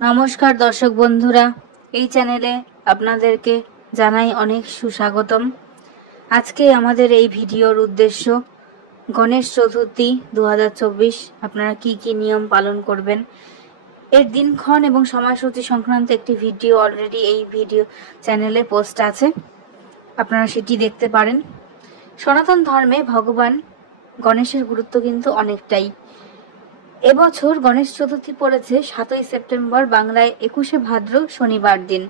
নমস্কার দর্শক বন্ধুরা, এই চ্যানেলে আপনাদেরকে জানাই অনেক সুস্বাগতম। আজকে আমাদের এই ভিডিওর উদ্দেশ্য গণেশ চতুর্থী 2024 আপনারা কি কি নিয়ম পালন করবেন এর দিনক্ষণ এবং সময়সূচি সংক্রান্ত একটি ভিডিও অলরেডি এই ভিডিও চ্যানেলে পোস্ট আছে, আপনারা সেটি দেখতে পারেন। সনাতন ধর্মে ভগবান গণেশের গুরুত্ব কিন্তু অনেকটাই। এবছর গণেশ চতুর্থী পড়েছে 7ই সেপ্টেম্বর, বাংলায় 21শে ভাদ্র শনিবার দিন।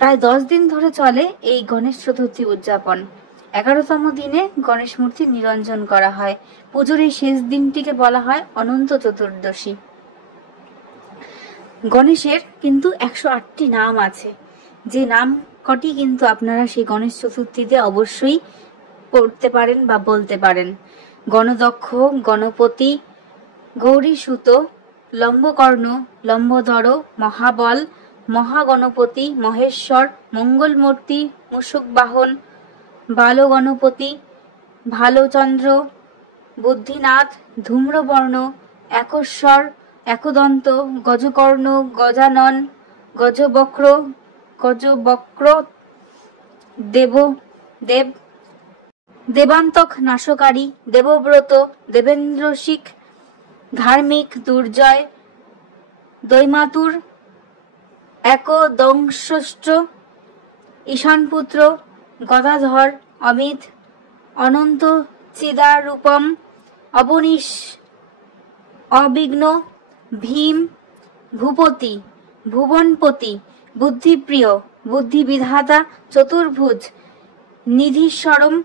প্রায় 10 দিন ধরে চলে এই গণেশ চতুর্থী উদযাপন। 11তম দিনে গণেশ মূর্তি নিরঞ্জন করা হয়। পুজোর এই শেষ দিনটিকে বলা হয় অনন্ত চতুর্দশী। গণেশের কিন্তু 108টি নাম আছে, যে নাম কটি কিন্তু আপনারা সেই গণেশ চতুর্থীতে অবশ্যই পড়তে পারেন বা বলতে পারেন। গণদক্ষ, গণপতি, গৌরীসুত, লম্বকর্ণ, লম্বোদর, মহাবল, মহাগণপতি, মহেশ্বর, মঙ্গলমূর্তি, মুষুকবাহন, বালগণপতি, ভালচন্দ্র, বুদ্ধিনাথ, ধূম্রবর্ণ, একশ্বর, একদন্ত, গজকর্ণ, গজানন, গজবক্র, দেব, দেবান্তক নাশকারী, দেবব্রত, দেবেন্দ্রশিখ, ধার্মিক, দুর্জয়, দৈমাতুর, একদংশ্চ, ঈশানপুত্র, গদাধর, অমিত, অনন্ত চিদারূপম, অবনীশ, অবিঘ্ন, ভীম, ভূপতি, ভুবনপতি, বুদ্ধিপ্রিয়, বুদ্ধিবিধাতা, চতুর্ভুজ, নিধিস্বরম,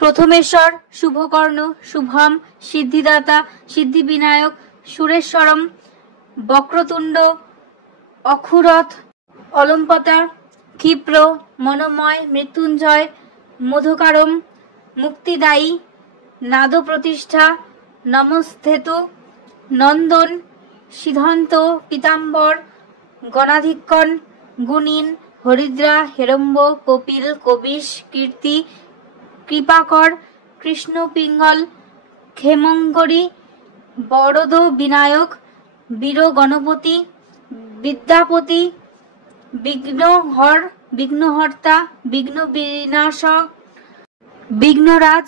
প্রথমেশ্বর, শুভকর্ণ, শুভম, সিদ্ধিদাতা, সিদ্ধিবিনায়ক, সুরেশ্বরম, বক্রতুণ্ড, অক্ষুরথ, অলম্পতা, ক্ষিপ্র, মনোময়, মৃত্যুঞ্জয়, মধুকারম, মুক্তিদায়ী, নাদ প্রতিষ্ঠা, নমস্থেতু, নন্দন, সিদ্ধান্ত, পীতাম্বর, গণাধিক্কণ, গুণিন, হরিদ্রা, হেরম্ব, কপিল, কবিশ, কীর্তি, কৃপাকর, কৃষ্ণ পিঙ্গল, ক্ষেমঙ্করী, বরদ বিনায়ক, বীর গণপতি, বিদ্যাপতি, বিঘ্নহর, বিঘ্নহর্তা, বিঘ্ন বিনাশক, বিঘ্নরাজ,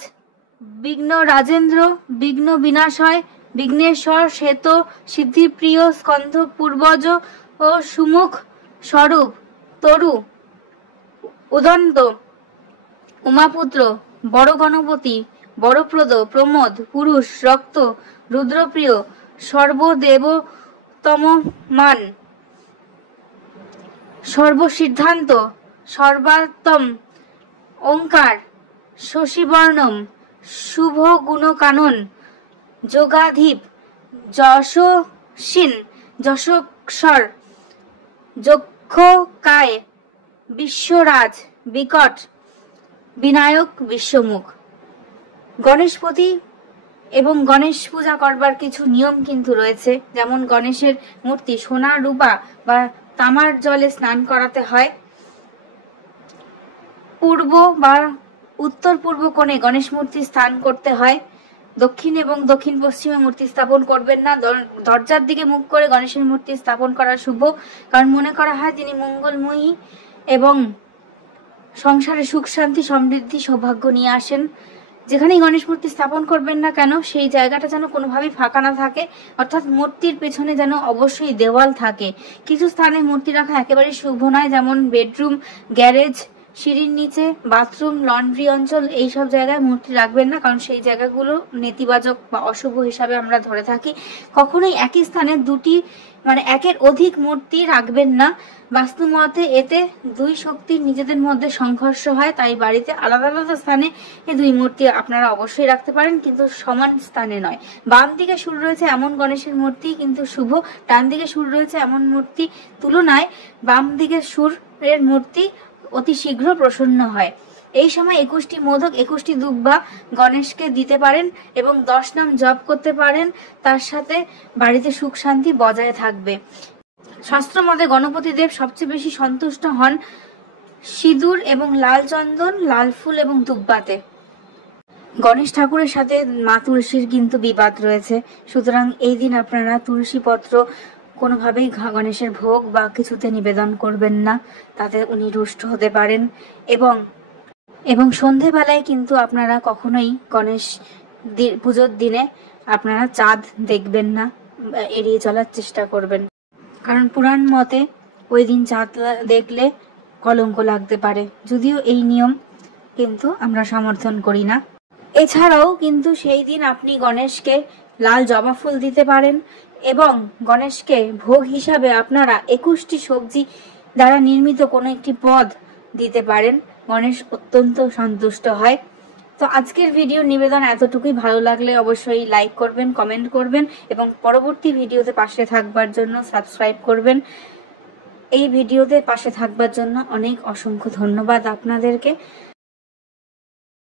বিঘ্ন রাজেন্দ্র, বিঘ্ন বিনাশয়, বিঘ্নেশ্বর, শ্বেত, সিদ্ধিপ্রিয়, স্কন্ধ পূর্বজ ও সুমুখ স্বরূপ, তরু, উদন্ত, উমাপুত্র, বড় গণপতি, বড়প্রদ, প্রমোদ, পুরুষ, রক্ত, রুদ্রপ্রিয়, সর্বদেবতমমান, সর্বসিদ্ধান্ত, সর্বাত্ম, ওঙ্কার, শশীবর্ণম, শুভ গুণকানন, যোগাধীপ, যশস্বিন, যশস্বর, যক্ষকায়, বিশ্বরাজ, বিকট, বিনায়ক, বিশ্বমুখ। গণেশপতি এবং গণেশ পূজা করবার কিছু নিয়ম কিন্তু রয়েছে। যেমন গণেশের মূর্তি সোনা, রূপা বা তামার জলে স্নান করাতে হয়। পূর্ব বা উত্তর পূর্ব কোণে গণেশ মূর্তি স্থান করতে হয়। দক্ষিণ এবং দক্ষিণ পশ্চিমে মূর্তি স্থাপন করবেন না। দরজার দিকে মুখ করে গণেশের মূর্তি স্থাপন করা শুভ, কারণ মনে করা হয় তিনি মঙ্গলময়ী এবং সংসারে সুখ, শান্তি, সমৃদ্ধি, সৌভাগ্য নিয়ে আসেন। যেখানেই গণেশ মূর্তি স্থাপন করবেন না কেন, সেই জায়গাটা যেন কোনোভাবেই ফাঁকা না থাকে, অর্থাৎ মূর্তির পেছনে যেন অবশ্যই দেওয়াল থাকে। কিছু স্থানে মূর্তি রাখা একেবারে শুভ নয়, যেমন বেডরুম, গ্যারেজ, সিঁড়ির নিচে, বাথরুম, লন্ড্রি অঞ্চল, এইসব জায়গায় মূর্তি রাখবেন না, কারণ সেই জায়গাগুলো নেতিবাচক বা অশুভ হিসাবে আমরা ধরে থাকি। কখনোই একই স্থানে দুটি একের অধিক মূর্তি রাখবেন না। বাস্তুমতে এতে দুই শক্তির নিজেদের মধ্যে সংঘর্ষ হয়, তাই বাড়িতে আলাদা আলাদা স্থানে এই দুই মূর্তি আপনারা অবশ্যই রাখতে পারেন, কিন্তু সমান স্থানে নয়। বাম দিকে সুর রয়েছে এমন গণেশের মূর্তি কিন্তু শুভ, ডান দিকে সুর রয়েছে এমন মূর্তি তুলনায় বাম দিকে সুরের মূর্তি অতি শীঘ্র প্রসন্ন হয়। এই সময় 21টি মোদক, 21টি দুব্বা গণেশকে দিতে পারেন এবং 10 নাম জপ করতে পারেন। তার সাথে বাড়িতে সুখ শান্তি বজায় থাকবে। শাস্ত্র মতে গণপতি দেব সবচেয়ে বেশি সন্তুষ্ট হন সিঁদুর এবং লাল চন্দন, লাল ফুল এবং দুব্বাতে। গণেশ ঠাকুরের সাথে মা তুলসীর কিন্তু বিবাদ রয়েছে, সুতরাং এই দিন আপনারা তুলসী পত্র কোনোভাবেই গণেশের ভোগ বা কিছুতে নিবেদন করবেন না, তাতে উনি রুষ্ট হতে পারেন। এবং সন্ধেবেলায় কিন্তু আপনারা কখনোই গণেশ পুজোর দিনে আপনারা চাঁদ দেখবেন না, এড়িয়ে চলার চেষ্টা করবেন, কারণ পুরাণ মতে ওই দিন চাঁদ দেখলে কলঙ্ক লাগতে পারে। যদিও এই নিয়ম কিন্তু আমরা সমর্থন করি না। এছাড়াও কিন্তু সেই দিন আপনি গণেশকে লাল জবা ফুল দিতে পারেন এবং গণেশকে ভোগ হিসাবে আপনারা 21টি সবজি দ্বারা নির্মিত কোনো একটি পদ দিতে পারেন। গণেশ অত্যন্ত সন্তুষ্ট হয়। তো আজকের ভিডিও নিবেদন এতটুকুই। ভালো লাগলে অবশ্যই লাইক করবেন, কমেন্ট করবেন এবং পরবর্তী ভিডিওতে পাশে থাকবার জন্য সাবস্ক্রাইব করবেন। এই ভিডিওতে পাশে থাকবার জন্য অনেক অসংখ্য ধন্যবাদ আপনাদেরকে।